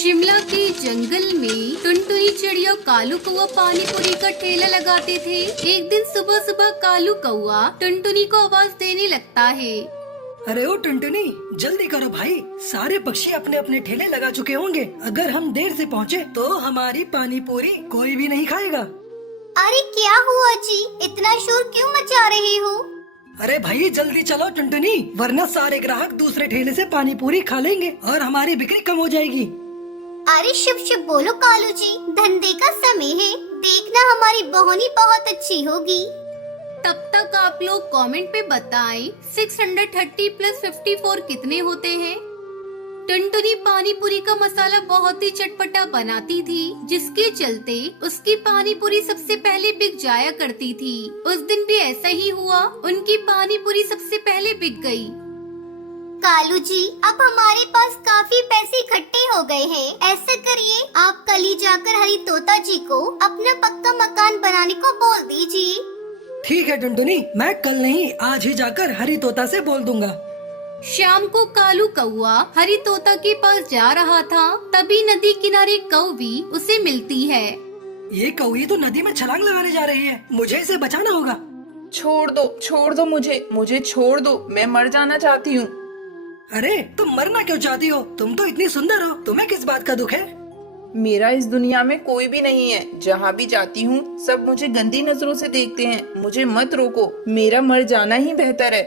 शिमला के जंगल में टुनटुनी चिड़िया कालू कौआ पानी पूरी का ठेला लगाते थे। एक दिन सुबह सुबह कालू कौआ टुनटुनी को आवाज देने लगता है। अरे ओ टुनटुनी, जल्दी करो भाई, सारे पक्षी अपने अपने ठेले लगा चुके होंगे। अगर हम देर से पहुँचे तो हमारी पानी पूरी कोई भी नहीं खाएगा। अरे क्या हुआ जी, इतना शोर क्यों मचा रहे हो? अरे भाई जल्दी चलो टुनटुनी, वरना सारे ग्राहक दूसरे ठेले से पानी पूरी खा लेंगे और हमारी बिक्री कम हो जाएगी। अरे शुभ शुभ बोलो कालू जी, धंधे का समय है, देखना हमारी बोहनी बहुत अच्छी होगी। तब तक आप लोग कमेंट पे बताएं 630 प्लस 54 कितने होते हैं। टुनटुनी पानी पूरी का मसाला बहुत ही चटपटा बनाती थी, जिसके चलते उसकी पानी पूरी सबसे पहले बिक जाया करती थी। उस दिन भी ऐसा ही हुआ, उनकी पानी पूरी सबसे पहले बिक गई। कालू जी, अब हमारे पास काफी पैसे इकट्ठे हो गए हैं। ऐसा करिए, आप कल ही जाकर हरी तोता जी को अपना पक्का मकान बनाने को बोल दीजिए। ठीक है टुनटुनी, मैं कल नहीं आज ही जाकर हरी तोता से बोल दूंगा। शाम को कालू कौआ हरी तोता के पास जा रहा था, तभी नदी किनारे कौवी उसे मिलती है। ये कौवी तो नदी में छलांग लगाने जा रही है, मुझे इसे बचाना होगा। छोड़ दो मुझे छोड़ दो, मैं मर जाना चाहती हूँ। अरे तुम मरना क्यों चाहती हो? तुम तो इतनी सुंदर हो, तुम्हें किस बात का दुख है? मेरा इस दुनिया में कोई भी नहीं है, जहाँ भी जाती हूँ सब मुझे गंदी नजरों से देखते हैं। मुझे मत रोको, मेरा मर जाना ही बेहतर है।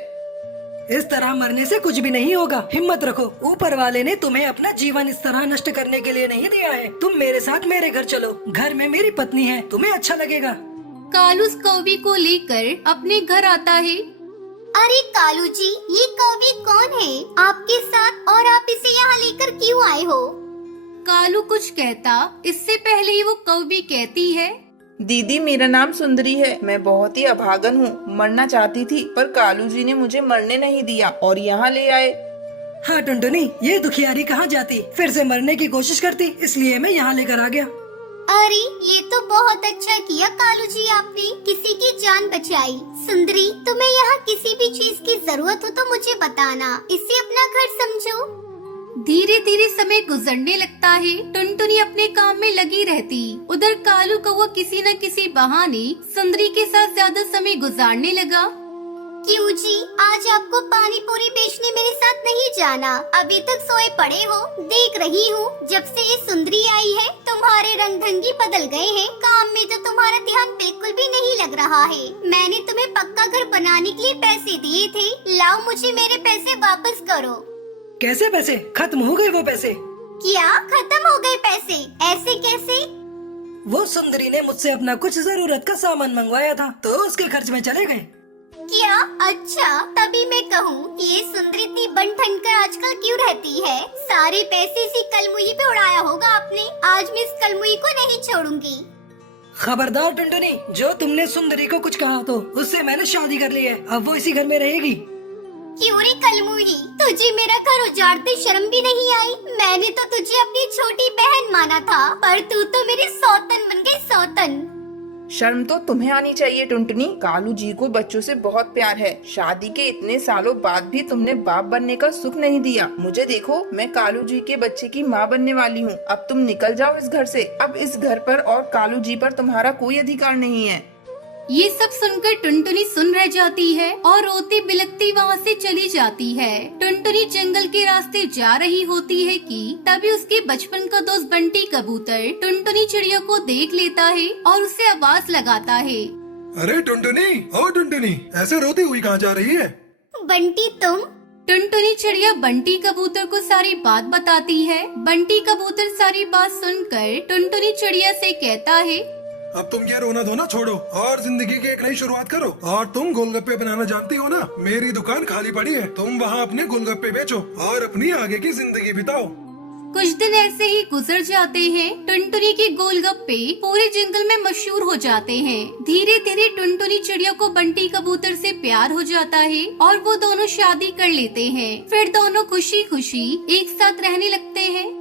इस तरह मरने से कुछ भी नहीं होगा, हिम्मत रखो। ऊपर वाले ने तुम्हें अपना जीवन इस तरह नष्ट करने के लिए नहीं दिया है। तुम मेरे साथ मेरे घर चलो, घर में मेरी पत्नी है, तुम्हें अच्छा लगेगा। कालू उस कौवी को लेकर अपने घर आता है। अरे कालू जी, ये कौवी कौन है आपके साथ और आप इसे यहाँ लेकर क्यों आए हो? कालू कुछ कहता, इससे पहले ही वो कौवी कहती है, दीदी मेरा नाम सुंदरी है, मैं बहुत ही अभागन हूँ, मरना चाहती थी पर कालू जी ने मुझे मरने नहीं दिया और यहाँ ले आए। हाँ टुनटुनी, ये दुखियारी कहाँ जाती, फिर से मरने की कोशिश करती, इसलिए मैं यहाँ लेकर आ गया। अरे ये तो बहुत अच्छा किया कालू जी, आपने किसी की जान बचाई। सुंदरी, तुम्हें यहाँ किसी भी चीज की जरूरत हो तो मुझे बताना, इसे अपना घर समझो। धीरे धीरे समय गुजरने लगता है। टुनटुनी अपने काम में लगी रहती, उधर कालू कौवा किसी न किसी बहाने सुंदरी के साथ ज्यादा समय गुजारने लगा। क्यों जी, आज आपको पानी पूरी बेचने मेरे साथ नहीं जाना? अभी तक सोए पड़े हो, देख रही हूँ। जब से ये सुंदरी आई है तुम्हारे रंग ढंगी बदल गए हैं, काम में तो तुम्हारा ध्यान बिल्कुल भी नहीं लग रहा है। मैंने तुम्हें पक्का घर बनाने के लिए पैसे दिए थे, लाओ मुझे मेरे पैसे वापस करो। कैसे पैसे? खत्म हो गए वो पैसे। क्या खत्म हो गए पैसे? ऐसे कैसे? वो सुंदरी ने मुझसे अपना कुछ जरूरत का सामान मंगवाया था, तो उसके खर्च में चले गए। क्या? अच्छा, तभी मैं कहूँ ये सुंदरी इतनी बन ठन कर आजकल क्यों रहती है? सारे पैसे इसी कलमुही पे उड़ाया होगा आपने। आज मैं इस कलमुही को नहीं छोड़ूंगी। खबरदार टुनटुनी, जो तुमने सुंदरी को कुछ कहा तो उससे मैंने शादी कर ली है, अब वो इसी घर में रहेगी। क्यों रे कलमुही, तुझे मेरा घर उजाड़ते शर्म भी नहीं आई? मैंने तो तुझे अपनी छोटी बहन माना था, पर तू तो मेरी सौतन बन गई, सौतन। शर्म तो तुम्हें आनी चाहिए टुनटुनी, कालू जी को बच्चों से बहुत प्यार है। शादी के इतने सालों बाद भी तुमने बाप बनने का सुख नहीं दिया। मुझे देखो, मैं कालू जी के बच्चे की माँ बनने वाली हूँ। अब तुम निकल जाओ इस घर से। अब इस घर पर और कालू जी पर तुम्हारा कोई अधिकार नहीं है। ये सब सुनकर टुनटुनी सुन रह जाती है और रोती बिलखती वहाँ से चली जाती है। टुनटुनी जंगल के रास्ते जा रही होती है कि तभी उसके बचपन का दोस्त बंटी कबूतर टुनटुनी चिड़िया को देख लेता है और उसे आवाज लगाता है। अरे टुनटुनी, ओ टुनटुनी, ऐसे रोती हुई कहाँ जा रही है? बंटी तुम? टुनटुनी चिड़िया बंटी कबूतर को सारी बात बताती है। बंटी कबूतर सारी बात सुनकर टुनटुनी चिड़िया से कहता है, अब तुम ये रोना धोना छोड़ो और जिंदगी की एक नई शुरुआत करो। और तुम गोलगप्पे बनाना जानती हो ना? मेरी दुकान खाली पड़ी है, तुम वहाँ अपने गोलगप्पे बेचो और अपनी आगे की जिंदगी बिताओ। कुछ दिन ऐसे ही गुजर जाते हैं। टुनटुनी के गोलगप्पे पूरे जंगल में मशहूर हो जाते हैं। धीरे धीरे टुनटुनी चिड़िया को बंटी कबूतर से प्यार हो जाता है और वो दोनों शादी कर लेते हैं। फिर दोनों खुशी खुशी एक साथ रहने लगते हैं।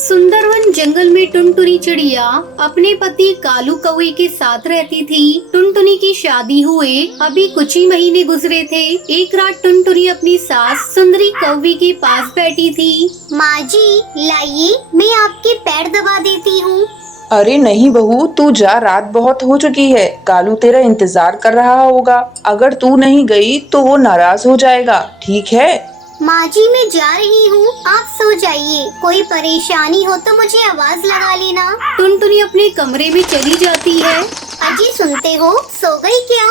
सुंदरवन जंगल में टुनटुनी चिड़िया अपने पति कालू कौवे के साथ रहती थी। टुनटुनी की शादी हुए अभी कुछ ही महीने गुजरे थे। एक रात टुनटुनी अपनी सास सुंदरी कौवी के पास बैठी थी। माँ जी लाइए, मैं आपके पैर दबा देती हूँ। अरे नहीं बहू, तू जा, रात बहुत हो चुकी है। कालू तेरा इंतजार कर रहा होगा। अगर तू नहीं गई तो वो नाराज हो जाएगा, ठीक है? माँ जी मैं जा रही हूँ, आप सो जाइए। कोई परेशानी हो तो मुझे आवाज लगा लेना। टुनटुनी अपने कमरे में चली जाती है। अजी सुनते हो, सो गई क्या?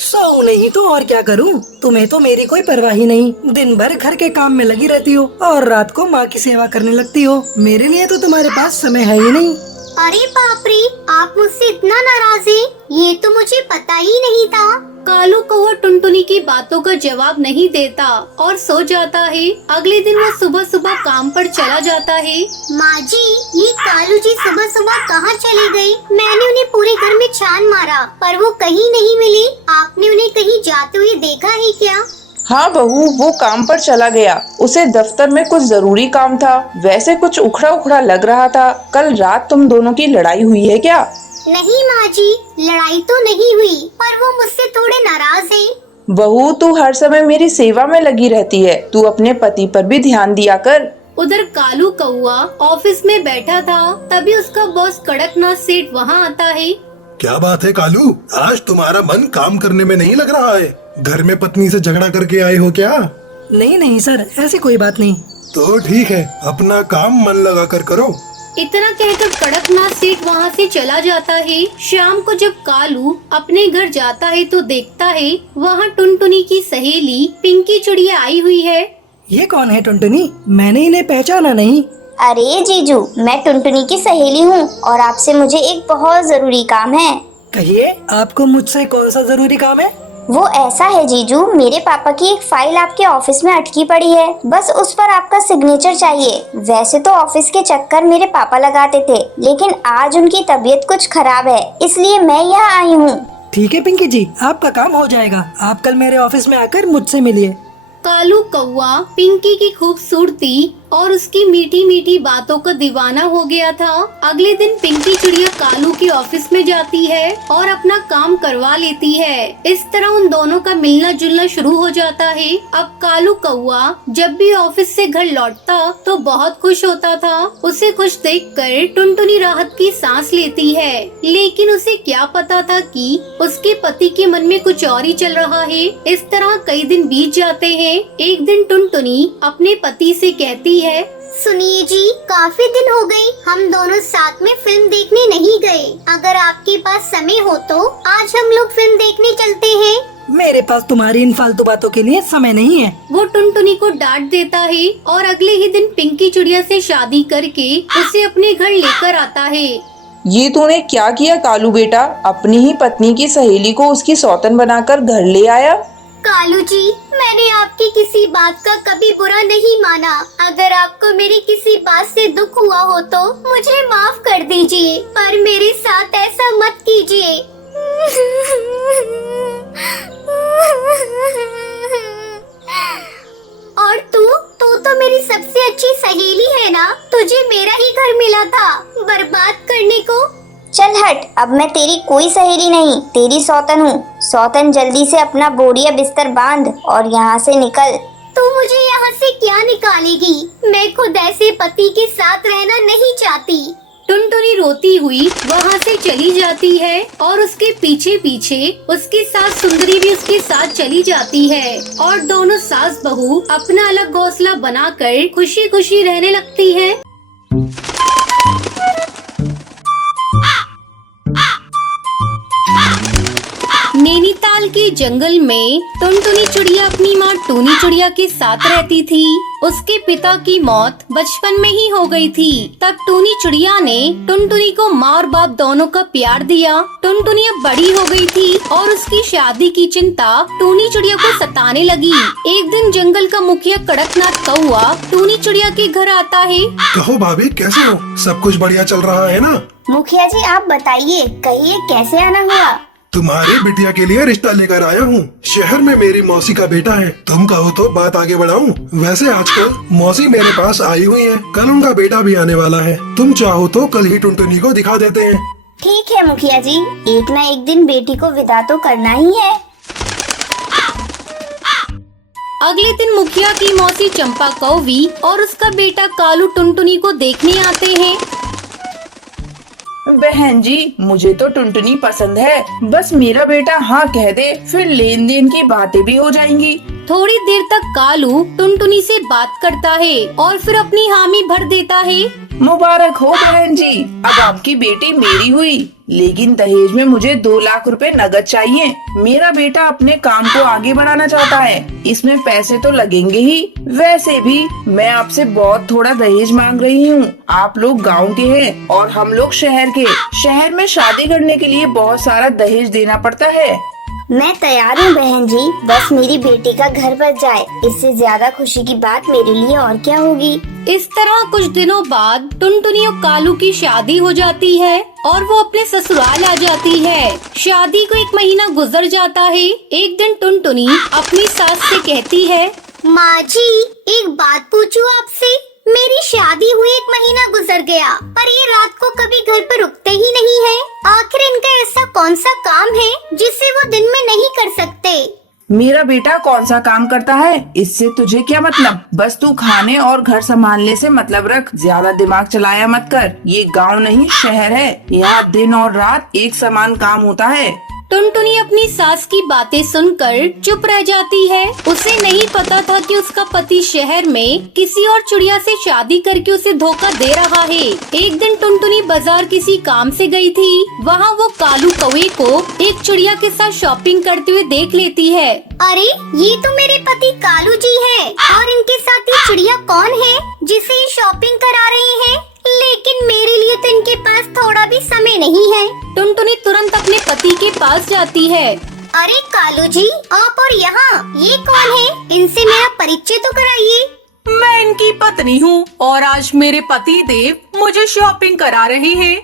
सो नहीं तो और क्या करूं? तुम्हें तो मेरी कोई परवाह ही नहीं। दिन भर घर के काम में लगी रहती हो और रात को माँ की सेवा करने लगती हो। मेरे लिए तो तुम्हारे पास समय है ही नहीं। अरे बाप रे, आप मुझसे इतना नाराज हैं? ये तो मुझे पता ही नहीं था। कालू कौवा टुनटुनी की बातों का जवाब नहीं देता और सो जाता है। अगले दिन वो सुबह सुबह काम पर चला जाता है। माँ जी, ये कालू जी सुबह सुबह कहाँ चले गए? मैंने उन्हें पूरे घर में छान मारा पर वो कहीं नहीं मिले। आपने उन्हें कहीं जाते हुए देखा है क्या? हाँ बहू, वो काम पर चला गया। उसे दफ्तर में कुछ जरूरी काम था। वैसे कुछ उखड़ा उखड़ा लग रहा था। कल रात तुम दोनों की लड़ाई हुई है क्या? नहीं माँ जी, लड़ाई तो नहीं हुई, पर वो मुझसे थोड़े नाराज हैं। बहू, तू हर समय मेरी सेवा में लगी रहती है। तू अपने पति पर भी ध्यान दिया कर। उधर कालू कौवा ऑफिस में बैठा था, तभी उसका बॉस कड़कनाथ सेठ वहाँ आता है। क्या बात है कालू, आज तुम्हारा मन काम करने में नहीं लग रहा है? घर में पत्नी से झगड़ा करके आए हो क्या? नहीं नहीं सर, ऐसी कोई बात नहीं। तो ठीक है, अपना काम मन लगा कर करो। इतना कहकर कड़कनाथ सेठ वहाँ से चला जाता है। शाम को जब कालू अपने घर जाता है तो देखता है वहाँ टुनटुनी की सहेली पिंकी चिड़िया आई हुई है। ये कौन है टुनटुनी? मैंने इन्हें पहचाना नहीं। अरे जीजू, मैं टुनटुनी की सहेली हूँ और आपसे मुझे एक बहुत जरूरी काम है। कहिए, आपको मुझसे कौन सा जरूरी काम है? वो ऐसा है जीजू, मेरे पापा की एक फाइल आपके ऑफिस में अटकी पड़ी है। बस उस पर आपका सिग्नेचर चाहिए। वैसे तो ऑफिस के चक्कर मेरे पापा लगाते थे, लेकिन आज उनकी तबीयत कुछ खराब है, इसलिए मैं यहाँ आई हूँ। ठीक है पिंकी जी, आपका काम हो जाएगा। आप कल मेरे ऑफिस में आकर मुझसे मिलिए। कालू कौवा पिंकी की खूबसूरती और उसकी मीठी मीठी बातों का दीवाना हो गया था। अगले दिन पिंकी चिड़िया कालू के ऑफिस में जाती है और अपना काम करवा लेती है। इस तरह उन दोनों का मिलना जुलना शुरू हो जाता है। अब कालू कौवा जब भी ऑफिस से घर लौटता तो बहुत खुश होता था। उसे खुश देखकर टुनटुनी राहत की सांस लेती है, लेकिन उसे क्या पता था कि उसके पति के मन में कुछ और ही चल रहा है। इस तरह कई दिन बीत जाते हैं। एक दिन टुनटुनी अपने पति से कहती है, सुनिए जी, काफी दिन हो गए हम दोनों साथ में फिल्म देखने नहीं गए। अगर आपके पास समय हो तो आज हम लोग फिल्म देखने चलते हैं। मेरे पास तुम्हारी इन फालतू बातों के लिए समय नहीं है। वो टुनटुनी को डांट देता है और अगले ही दिन पिंकी चिड़िया से शादी करके उसे अपने घर लेकर आता है। ये तूने क्या किया कालू बेटा? अपनी ही पत्नी की सहेली को उसकी सौतन बनाकर घर ले आया। कालू जी, मैंने आपकी किसी बात का कभी बुरा नहीं माना। अगर आपको मेरी किसी बात से दुख हुआ हो तो मुझे माफ कर दीजिए, पर मेरे साथ ऐसा मत कीजिए। और तू तो मेरी सबसे अच्छी सहेली है ना? तुझे मेरा ही घर मिला था बर्बाद करने को। चल हट, अब मैं तेरी कोई सहेली नहीं, तेरी सौतन हूँ। सौतन, जल्दी से अपना बोरिया बिस्तर बांध और यहाँ से निकल। तू मुझे यहाँ से क्या निकालेगी? मैं खुद ऐसे पति के साथ रहना नहीं चाहती। टुनटुनी रोती हुई वहाँ से चली जाती है और उसके पीछे पीछे उसकी सास सुंदरी भी उसके साथ चली जाती है और दोनों सास बहू अपना अलग घोंसला बनाकर खुशी खुशी रहने लगती हैं। नैनीताल के जंगल में टुनटुनी चिड़िया अपनी माँ टूनी चिड़िया के साथ रहती थी। उसके पिता की मौत बचपन में ही हो गई थी। तब टूनी चिड़िया ने टुनटुनी को माँ और बाप दोनों का प्यार दिया। टुनटुनी अब बड़ी हो गई थी और उसकी शादी की चिंता टूनी चिड़िया को सताने लगी। एक दिन जंगल का मुखिया कड़कनाथ कौवा टूनी चिड़िया के घर आता है। कहो भाभी, कैसे हो? सब कुछ बढ़िया चल रहा है ना? मुखिया जी आप बताइए, कहिए कैसे आना हुआ? तुम्हारी बिटिया के लिए रिश्ता लेकर आया हूँ। शहर में मेरी मौसी का बेटा है। तुम कहो तो बात आगे बढ़ाऊं। वैसे आजकल मौसी मेरे पास आई हुई है, कल उनका बेटा भी आने वाला है। तुम चाहो तो कल ही टुनटुनी को दिखा देते हैं। ठीक है मुखिया जी, एक न एक दिन बेटी को विदा तो करना ही है। अगले दिन मुखिया की मौसी चंपा कौवी और उसका बेटा कालू टुनटुनी को देखने आते हैं। बहन जी, मुझे तो टुनटुनी पसंद है। बस मेरा बेटा हाँ कह दे, फिर लेन देन की बातें भी हो जाएंगी। थोड़ी देर तक कालू टुनटुनी से बात करता है और फिर अपनी हामी भर देता है। मुबारक हो बहन जी, अब आपकी बेटी मेरी हुई। लेकिन दहेज में मुझे 2 लाख रुपए नगद चाहिए। मेरा बेटा अपने काम को आगे बढ़ाना चाहता है, इसमें पैसे तो लगेंगे ही। वैसे भी मैं आपसे बहुत थोड़ा दहेज मांग रही हूँ। आप लोग गांव के हैं और हम लोग शहर के। शहर में शादी करने के लिए बहुत सारा दहेज देना पड़ता है। मैं तैयार हूँ बहन जी, बस मेरी बेटी का घर बच जाए, इससे ज्यादा खुशी की बात मेरे लिए और क्या होगी। इस तरह कुछ दिनों बाद टुनटुनी और कालू की शादी हो जाती है और वो अपने ससुराल आ जाती है। शादी को 1 महीना गुजर जाता है। एक दिन टुनटुनी अपनी सास से कहती है, माँ जी, एक बात पूछूं आपसे। मेरी शादी हुई 1 महीना गुजर गया, पर ये रात को कभी घर पर रुकते ही नहीं है। आखिर इनका ऐसा कौन सा काम है जिसे वो दिन में नहीं कर सकते? मेरा बेटा कौन सा काम करता है, इससे तुझे क्या मतलब? बस तू खाने और घर संभालने से मतलब रख। ज्यादा दिमाग चलाया मत कर। ये गांव नहीं शहर है, यहाँ दिन और रात एक समान काम होता है। टुनटुनी अपनी सास की बातें सुनकर चुप रह जाती है। उसे नहीं पता था कि उसका पति शहर में किसी और चिड़िया से शादी करके उसे धोखा दे रहा है। एक दिन टुनटुनी बाजार किसी काम से गई थी। वहाँ वो कालू कौवे को एक चिड़िया के साथ शॉपिंग करते हुए देख लेती है। अरे, ये तो मेरे पति कालू जी है। और इनके साथ ये चिड़िया कौन है जिसे ये शॉपिंग करा रही है? लेकिन मेरे लिए तो इनके पास थोड़ा भी समय नहीं है। टुनटुनी तुरंत अपने पति के पास जाती है। अरे कालू जी, आप और यहाँ ये कौन है? इनसे मेरा परिचय तो कराइए। मैं इनकी पत्नी हूँ और आज मेरे पति देव मुझे शॉपिंग करा रहे हैं।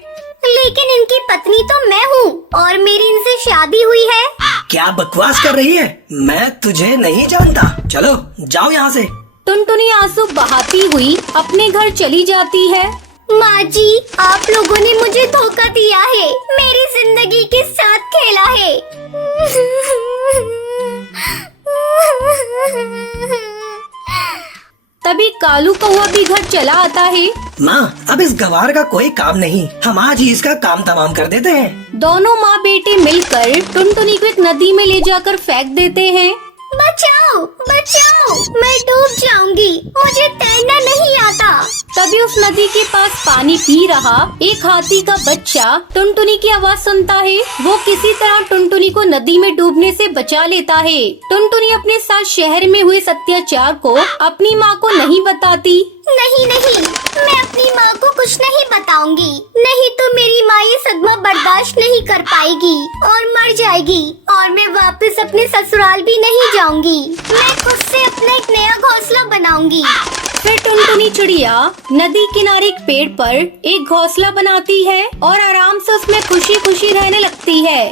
लेकिन इनकी पत्नी तो मैं हूँ और मेरी इनसे शादी हुई है। क्या बकवास कर रही है? मैं तुझे नहीं जानता। चलो जाओ यहाँ से। टुनटुनी आंसू बहाती हुई अपने घर चली जाती है। माँ जी, आप लोगों ने मुझे धोखा दिया है, मेरी जिंदगी के साथ खेला है। तभी कालू कौवा भी घर चला आता है। माँ, अब इस गवार का कोई काम नहीं, हम आज ही इसका काम तमाम कर देते हैं। दोनों माँ बेटे मिलकर टुनटुनी को एक नदी में ले जाकर फेंक देते हैं। बचाओ, बचाओ, मैं डूब जाऊंगी, मुझे तैरना नहीं आता। तभी उस नदी के पास पानी पी रहा एक हाथी का बच्चा टुनटुनी की आवाज सुनता है। वो किसी तरह टुनटुनी को नदी में डूबने से बचा लेता है। टुनटुनी अपने साथ शहर में हुए अत्याचार को अपनी माँ को नहीं बताती। नहीं नहीं, मैं अपनी माँ को कुछ नहीं बताऊंगी, नहीं तो मेरी माँ ये सदमा बर्दाश्त नहीं कर पाएगी और मर जाएगी और मैं वापस अपने ससुराल भी नहीं जाऊंगी। मैं खुद से अपना एक नया घोंसला बनाऊंगी। फिर टुनटुनी चिड़िया नदी किनारे एक पेड़ पर एक घोंसला बनाती है और आराम से उसमें खुशी खुशी रहने लगती है।